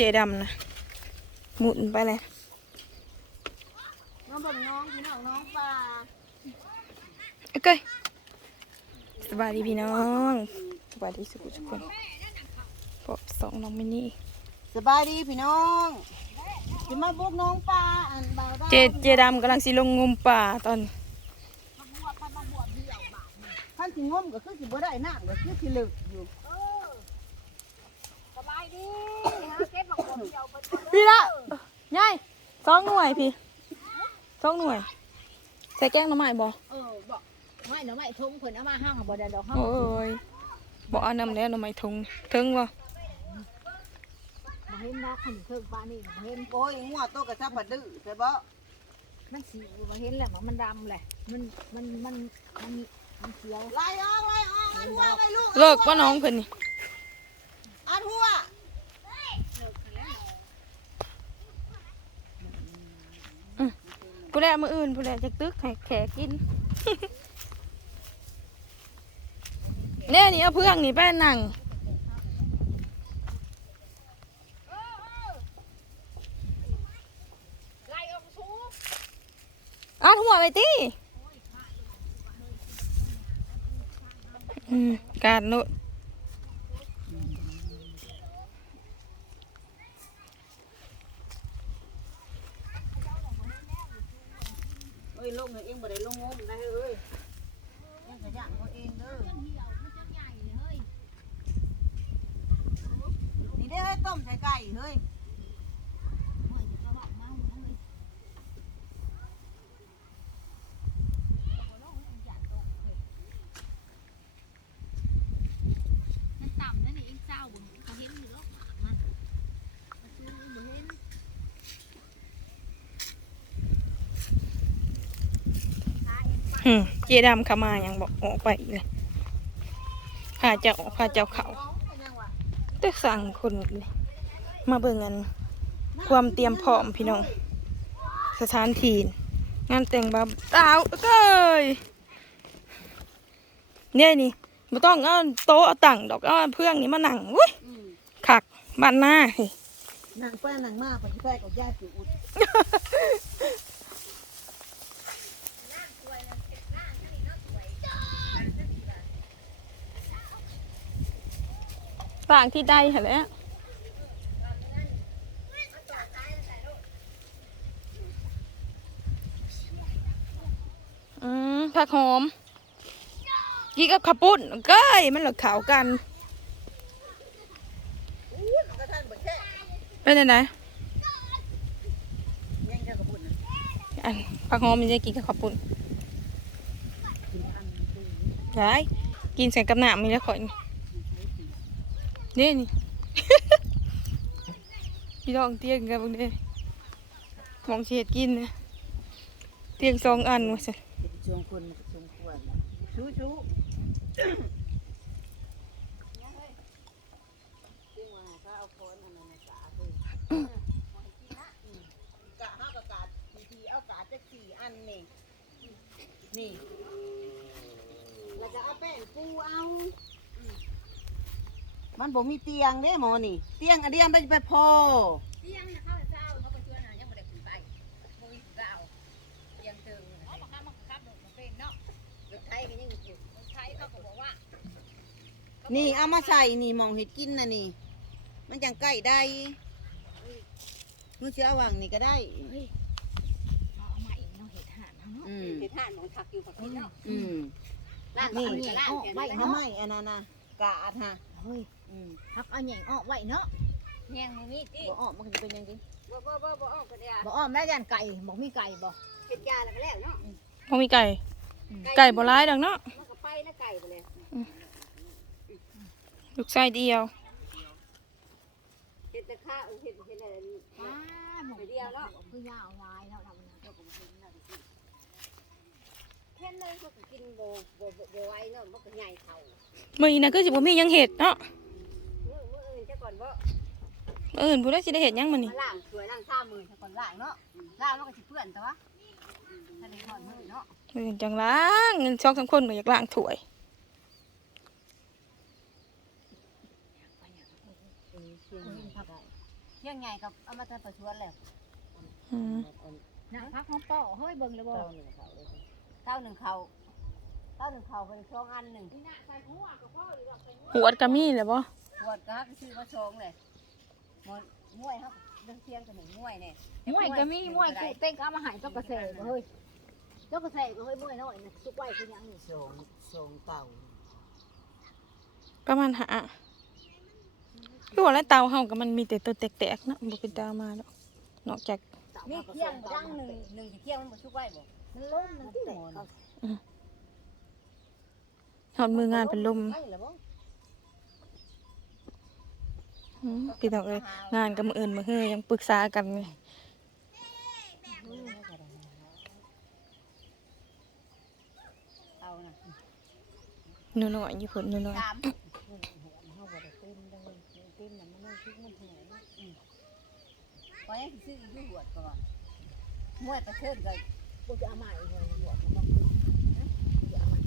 จดำนะหมุนไปเลยน้องบ่น้องพี่น้องน้องปลาโอเคสบายดีพี่น้องสบายดีสุขทุกคนพบสองน้องมินี่สบายดีพี่น้องสิมาบุกน้องปลาอันเบาได้เจเจดำกำลังสิลงงมป่าตอนท่านสิงมก็คือสิบ่ได้น้ำก็คือสิลึกอยู่สบายดี พี่ละยายสองหน่วยพี่สองหน่วย ใส่แกงหน้ำไม้บ่เออบอกไม่เดี๋ยวไม่ทุ่งเพิ่นเอามาห้างบ่ได้ดอกห้างโอ้ยบ่เอาน้ำแล้วหน้ำไม้ทงถึงบ่บ่เห็นนะขันเครื่องปลานี่บ่เห็นโอ้ยงัวโตกระชับผัดดื้อใช่บ่มันสีบ่เห็นแหละมันดำแหละมันมันมันมันมันเขียวไล่ออกไล่ออกอันหัวไปลูกเลิกว่าน้องเพิ่นนี่อันหัว ผู้แลมืออื่นผู้แลจะตึกให้แขกกิน เนี่ยนี่เอาเพื่องนี่ไปนั่งออกสูงเอาหัวไปตีการโน ยลงให้เองบ่ได้ลงงมได้เอ้ยเองก็ย่างเขาเองเด้อนี่เด้อให้ต้มใส่ไก่เฮ้ย มันต่ำนั่นนี่เองเจ้าบ่เขาเห็นอยู่หรอกมันมันสูงบ่เห็น อืม เจดำเขามาอย่างบอกออกไปอีกเลยพาเจ้าพาเจ้าเขาแต่สั่งคนเลยมาเบิ่งกันความเตรียมพร้อมพี่น้อง สถานที่งานแต่งบ่าวดาวเอ้ยเนี่ยนี่ไม่ต้องเอาโต๊ะเอาตั้งดอกเอาเพื่องนี่มานั่งอุ้ยอืมคักบ้านหน้าเฮ้ยนางป้านางมาปฏิแพทย์กับญาติอุด ต่างที่ใดเหรอแล้วอืมผักหอมกี่กับขับปุ้นเก้ยมันหลือขาวกัน เป็นยังไงแย่งแค่กรนะอันผักหอมมันจะกินกับขับปุ้นได้กินใส่กับหนามมีแล้วข่อย นี่นี่นี่ พี่น้องเตียงกันบางเด้มองเฉียดกินนะเตียงสองอันว่าสิเป็นช่วงคนมันก็ช่วงควรชู้ชู้ซึ่งว่าถ้าเอาค้อนอันนั้นมากาดเลยกะห้ากะกาดทีทีเอากาดจะสี่อันนี่นี่แล้วจะเอาแป้งปูเอา มันบ่มีเตียงเด้หมอนี่ เตียงอันเดียวมันจะไปพอเที่ยงน่ะเขาเจ้าเขาไปช่วยน่ะยังบ่ได้ขึ้นไปบ่มีเจ้าเที่ยงเติงเอามาครับมาครับบ่เป็นเนาะรถไทยก็ยังอยู่รถไทยเขาก็บอกว่า นี่เอามาใส่นี่หมองเห็ดกินน่ะนี่ มันจังใกล้ได้มึงเชื่อวางนี่ก็ได้เอาเอามาอีกเนาะเห็ดห่านเนาะอืมเห็ดห่านของถักอยู่ฝั่งนี้เนาะอืมร้านนี่นี่ร้านออกแกไว้ทำเนาะไมอันนั้นนะกาดฮะเฮ้ย อืมพักเอาแหน่งออกไว้เนาะแยงมันมีที่บ่ออกมันก็จะเป็นอยังไงบ่บ่บ่บ่ออกก็ได้บ่อ้อมได้ยันไก่บอกมีไก่บ่เห็ดยาแล้วก็แล้วเนาะพอมีไก่ ไก่บ่ร้ายดอกเนาะมันก็ไปแล้วไก่ไปเลยลูกไส้เดียวเห็ดตะข้าเห็ดเห็ดอะไรอ้าหมเดียวเนาะคือยาววายเนาะทำนะแค่นั้นเขาก็กินบ่บ่บ่บ่ไหวเนาะมันก็ใหญ่เท่ามื้อนี้นะคือสิบ่มีหยังเห็ดเนาะเมื่อเมื่ ออื่นซะก่อนบ่มื้ออื่นผู้ใดสิได้เห็ดหยังมื้อนี้มาล้างถ้วยล้างชามมือซะก่อนล้างเนาะล้างมันก็สิเปื้อนแต่ว่าถ้าได้ก่อนมื้อเนาะมื้ออื่นจังล้างเงินช่องสามคนก็อยากล้างถ้วยเห็นผักเที่ยงใหญ่กับเอามาทำประชวนแล้วอืมหนังพักของป่อเฮ้ยเบิ่งเลยบ่เต้าหนึ่งเขาเต้าหนึ่งเขาไปช่องอันหนึ่งหวดก็มีแหละบ่ ปวดก็ฮักซื้อมาช่องเลยมวยมวยครับเรื่องเที่ยงกับหนึ่งมวยเนี่ยมวยก็มีมวยกูเต้งก็เอามาใหายเจ้ากระแสก็เฮ้ยเจ้ากระแสก็เฮ้ยมวยน้อยนะสุกไว้คือหยังนี่สองสองเต่าประมาณหาคือว่าแล้วเตาเฮาก็มันมีแต่ตัวแตกๆเนาะบ่เป็นตามาดอกนอกจากมีเที่ยงดังหนึ่งหนึ่งเที่ยงมันมาชุกไว้บ่มันล้มมันที่หมอนฮอดมืองานเป็นลมไม่เหรอบ่ อืม พี่น้องเอ้ยงานก็มื้ออื่นมื้อฮือยังปรึกษากันเลยเอานะหนูน้อยอยู่พุ่นหนูน้อยสามเฮาบ่ได้เต้นดังเต้นน่ะมันนั่งคิดมันเหนื่อยพอยังซื้ออยู่หัวก็ว่ามวยประเชิญก็กูจะเอาใหม่เงินหัวมันต้องขึ้นนะเอาใหม่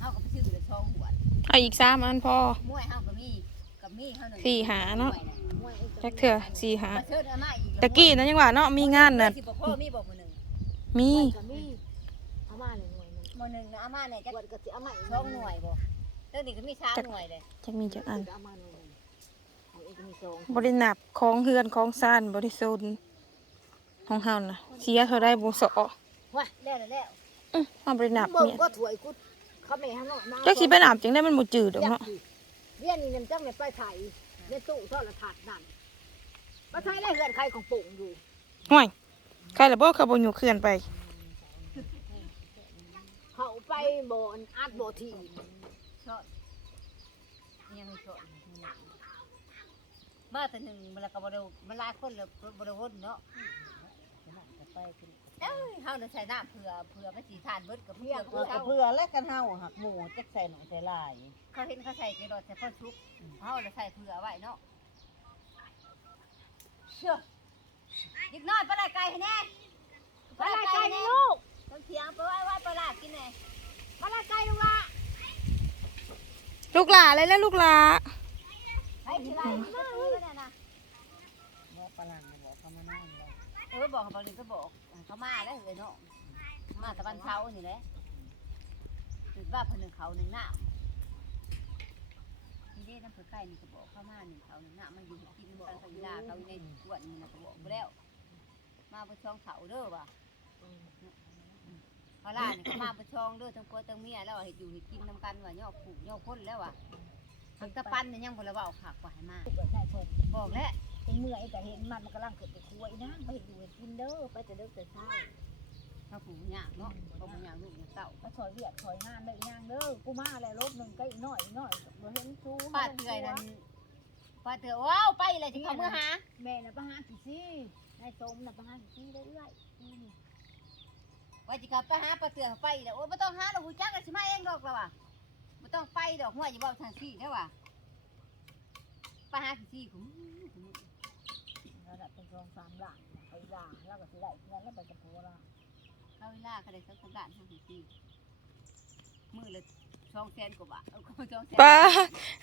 เฮาก็ไปซื้อเลยช่องหัวเอาอีกสามอันพอมวยเฮาก็มี กับมีเฮาหนึ่งสี่หาเนาะมวยเอ้ยจักเถื่อสี่หาประเชิญเอามาอีกตะกี้นั้นยังว่าเนาะมีงานน่ะสิบ่พ่อมีบ่มื้อหนึงมีมวยก็มีเอามาเลยหน่วยหนึงมื้อหนึงนะเอามาเนี่ยจักวันก็สิเอาใหม่ช่องหน่วยบ่เรื่องนี้ก็มีสามหน่วยเลยจักมีจักอันเอามาหน่วยหนึงเอาเองก็มีสองบ่ได้นับของเฮือนของซ่านบ่ได้ซนของเฮาน่ะเสียเท่าใดบ่สอว้าแล้วแล้วแล้วอื้อเฮาบ่ได้นับเบิ่งเนี่ยก็ถวยกูเขาแม่ให้เนาะมาจักสิไปนับจังได้มันบ่จืดดอกเนาะ เรียนนี่นำจังเนี่ยไปไถในตู้โทรทัศน์นั่นมาไถได้เฮือนใครของปุ่งอยู่ห่วยใครล่ะบ่เขาบ่อยู่เขื่อนไป เขาไปบ่อนอัดบ่ทีชอดยังไม่ชอดบ้าแต่หนึ่งเวลาก็บ่ได้มันหลายคนแล้วบ่ได้วนเนาะ เอ้ยเฮาน่ะใส่น้ำเผื่อเผื่อมันสิทานเบิดกับเพื่อเพื่อเขาเพื่อและกันเฮาหักหมูจักใส่หน่อยใส่ลาย เขาเห็นเขาใส่ใจรอดใส่พ่อชุบเฮาน่ะใส่เผื่อไว้เนาะเชื่อยิกน้อยปลาไหลไก่ให้แน่มาละไก่ลูกต้องเถียงไปไว้ไว้ปลาไหลกินแน่มาละไก่ลูกละลูกหลาเลยแล้วลูกหลาให้สิไล่มาซื้อก็ได้นะบอกฝรั่งบอกเขามานั่ง เออบอกเขาบอกเลยก็บอกเขามาแล้วเลยเนาะมาตะวันเช้านี่แหละคือว่าคนหนึ่งเขาหนึ่งหน้านี่เด้น้ำเผือกไก่นี่ก็บอกเข้ามาหนึ่งเขาหนึ่งหน้ามันอยู่กินกันเขาอีลาเขาในขวดนี่นะก็บอกไปแล้ว มาบนช่องเขาเด้อว่ะพอล่านี่ก็มาบนช่องเด้อทั้งผัวทั้งเมียแล้วเห็ดอยู่เห็ดกินน้ำกันว่ะย่อผูกย่อพ้นแล้วว่ะทั้งตะปันนี่ยังบ่ละว่าเอาขากว่าให้มากบอกแล้ว เป็นเมื่อยแต่เห็นมันมันกำลังขึ้นไปคุยนะไปอยู่ให้กินเด้อไปแต่เด้อแต่เช้าเขาผูกยากเนาะเขาผูกยากลูกยากเต้าไปถอยเวียดถอยงานได้ย่างเด้อกูมาแล้วรถหนึ่งก็อีกหน่อยอีกหน่อยบ่เห็นชูป้าเตือยนั่นป้าเตือยว้าวไปเลยที่เขาเมื่อหาแม่น่ะไปหากี่ซี่นายสมน่ะไปหากี่ซี่เรื่อยๆอืมว่าจิกลับไปหาป้าเตือยไปแล้วโอ้ไม่ต้องหาดอกหูจักกันสิมาเองดอกแล้วว่ะไม่ต้องไปดอกหัวอย่าบอกทางซี่ได้ว่ะไปหากี่ซี่ผมระดับ เป็นรองสาลังไปด่าแล้วก็สิได้เงินแล้วไปกับผัวเราเข้าเวลาก็ได้สักสองล้านทางกี่ซี่มือละสองแสนกว่าบาทเอาก็สองแสนป้า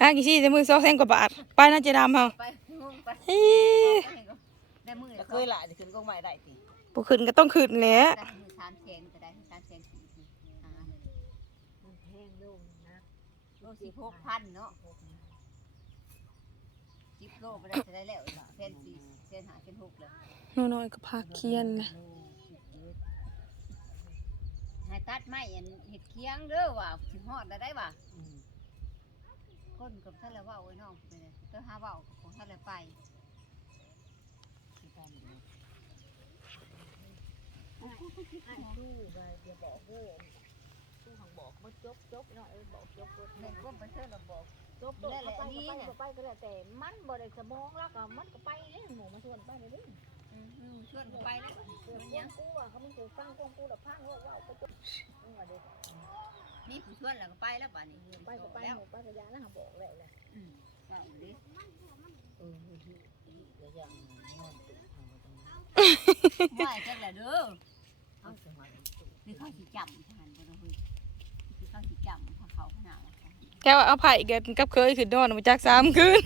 หากี่ซี่จะมือ2แสนกว่าบาทไปนะเจดามเฮาไปงงไปฮีได้มือจะละเคยละจะขึ้นก็ไม่ได้ติบ่ขึ้นก็ต้องขึ้นแหละได้มือสามแสนก็ได้สามแสนสี่หามันแพงลงนะโลสิบหกพันเนาะสิบโลไปได้จะได้แล้วแสนสี่ แสนหาแสนหกเลยหนูน้อยก็พาเคียนนะให้ตัดไม้อันเห็ดเคียงเด้อว่าถึงฮอดได้ได้ว่ะก้นกับท่านละว่าโอ้ยน้องไปเลยเจ้าหาเว่าของท่านละไปไอ้ตู้ไปเดี๋ยวบอกเด้อ ตู้หังบอกมันจบจบเนาะเออบอกจบจบแม่นก้มไปเชิญเราบอกจบจบไปก็ไปก็แล้วแต่มันบ่ได้สมองแล้วก็มันก็ไปเลยหมูมาชวนไปเลยดิอืมอืมชวนไปแล้วเพื่อนยังกูอะเขาไม่เคยฟังกงกูหรอกพังว่าว่าไปจบนี่ว่าเด็กมีผู้ชวนแล้วก็ไปแล้วป่านนี้ไปก็ไปแล้วหมูไปก็ยานะบอกแล้วแหละอืมว่าเอาดิเออก็ยังนอนตื่นทางตรงนี้ไม่จังแหละเด้อเอาสมัยนี่เขาสิจำทหารบ่เนาะ เอาสิจำถ้าเขาขนาดนั้นแกว่าเอาไผ่กันกับเคยขึ้นดอนมาจากสามคืน